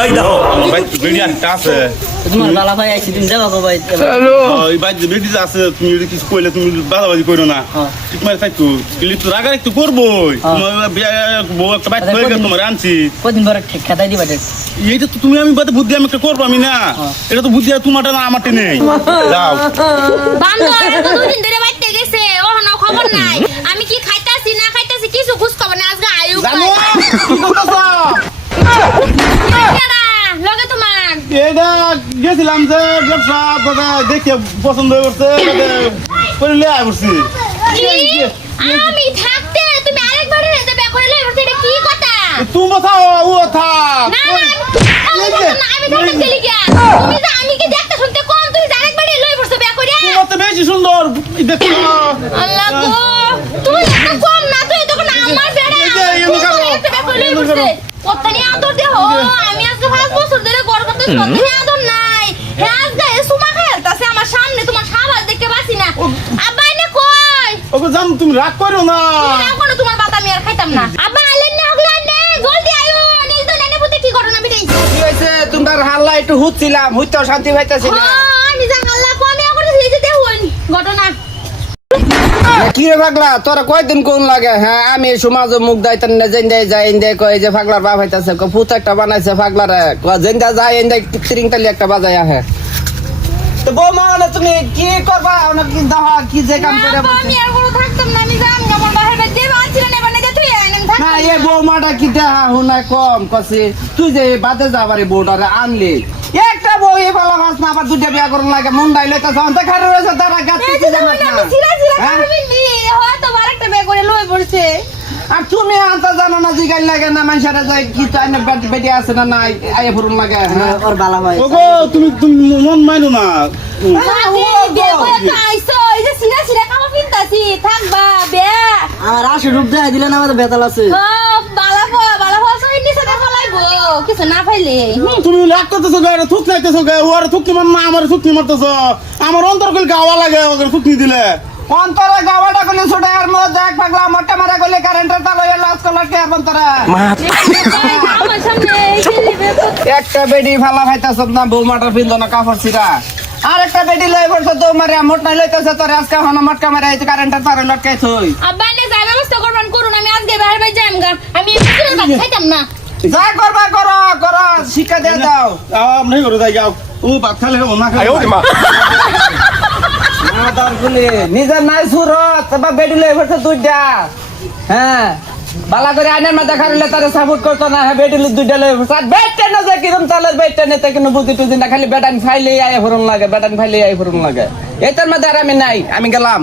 এই দাও ভাই বেডি আছে তোমার বালা ভাই আইছি তুমি যাবা কো ভাই ওই ভাই বেডি আছে তুমি যদি কিছু কইলে তুমি বাদাবাদি কইরো না ঠিক মার থাকতো কিন্তু তো রাগার একটু করবই তোমার বউ একটা বাইক হয়ে গেল তোমার আনছি কদিন পরে ঠিক খাতাই দিবা দেখ এইটা তো তুমি আমি বাদে বুদ্ধি আমি একটা করবো আমি না এটা তো বুদ্ধি তোমারটা না আমারটা নেই যাও বান্দর তো দুদিন ধরে বাইতে গেছে ওহনো খবর নাই আমি কি খাইতাছি না খাইতাছি কিছু খোঁজ খবর না আজকে আয়ু জানো কি করতেছ লগে তোমার এটা গেছিলাম যে ব্যবসা দাদা দেখে পছন্দ করছে করে লিয়ে আসছি আমি থাকতে তুমি আরেকবার রেতে বে করে লই বসে এটা কি কথা তুমি বসাও ও থাক না আমি থাকতে গেলি কি তুমি যে আমি কি দেখতে শুনতে কম তুমি আরেকবার লই বসে বে করে তোমার তো বেশি সুন্দর দেখো আল্লাহ গো তুই একটা কম না তুই তখন আমার বেড়া কোথানি আদর দে হো আমি আজকে 5 বছর ধরে ঘর করতে কোথানি আদর নাই হে আজকে সুমা খেলতাছে আমার সামনে তোমার সাবাল দেখতে পাচ্ছি না আব্বা এনে কই ওকে জান তুমি রাগ করো না এখন তোমার বাত আমি আর খাইতাম না আব্বা আলেন না হগলা নে জলদি আয়ো নিজ তো নেনে বুতে কি ঘটনা বিটাই কি হইছে তোমার হাল্লা একটু হুচ্ছিলাম হুইতো শান্তি পাইতাছি না নিজা হাল্লা কমে করে দিয়েছে দেখুন ঘটনা কি রে পাগলা তোরা কয়দিন কোন লাগে হ্যাঁ আমি সমাজ মুখ দাইতান না জেন্দাই যাই ইন্দে কই যে পাগলার বাপ হইতাছে ফুত একটা বানাইছে পাগলার জেন্দা যায় ইন্দে টিরিং তালি একটা বাজায় আহে তো বৌমা তুমি কি করবা কি দাও কি যে কাম করে আমি আর কোনো থাকতাম না আমি যাম আমার বাহিরে যে বাঁচি না বানে যে তুই আইন থাক না এ বৌমাটা কি দেখা হুনাই কম কসে তুই যে বাদে যাবারে বউটারে আনলি একটা বউ এ ভালো হাস না আবার দুইটা বিয়া করন লাগে মুন্ডাই লইতা যখন তো খারে রইছে তারা গাতে কি জানা না সিরা সিরা করবি নি হয়তো আরেকটা বে করে লই পড়ছে আর তুমি আনতা জানো না জিগাই লাগে না মানুষেরা যায় কি তো আইনে বেটি আছে না নাই আইয়ে ফুরুন লাগে ওর বালা ভাই ওগো তুমি তুমি মন মাইনো না এই যে সিরা সিরা কামা পিনতাছি থাকবা বে আমার আসে রূপ দেখাই দিলেন আমাদের বেতাল আছে বালা সহিত নিছে দেখা লাইবো কিছু না পাইলে তুমি রাগ করতেছো গায়ে থুক নাইতেছো গায়ে ওর থুকনি মার না আমার থুকনি মারতেছো আমার অন্তর কল গাওয়া লাগে ওকে থুকনি দিলে অন্তরে গাওয়াটা গলি ছুটে আর মধ্যে এক পাগলা মোটা মারা গলি কারেন্টের তার লইয়া লস কলার কে অন্তরে আমার সামনে একটা বেডি ফালা খাইতাছ না বৌমাটার পিন্দো না কাপড় ছিড়া আর একটা বেডি লই পড়ছ তো মারে মোট নাই লইতাছ তোর আজকে হনা মটকা মারে এই কারেন্টের তার লটকাই থই আব্বা নে যাই ব্যবস্থা করবেন করুন আমি আজকে বাইরে বাইরে যাইম গা আমি পুরো ভাত খাইতাম না যা করবা করো করো শিক্ষা দিয়ে দাও আপনি করে যাই যাও ও ভাত খালে না খাই মাদার গুলি নিজের নাই সুরত তবে বেডি লই পড়ছ দুইটা হ্যাঁ বালা করে আইনের মাথা খাইলে তারে সাপোর্ট করতো না হ্যাঁ বেডি দুইটা লই পড়ছ বেডটা না যে কিরম চালের বেডটা নেতে কোনো বুদ্ধি টুজি না খালি বেটান ফাইলে আয় ফুরুন লাগে বেটান ফাইলে আয় ফুরুন লাগে এইটার মধ্যে আর আমি নাই আমি গেলাম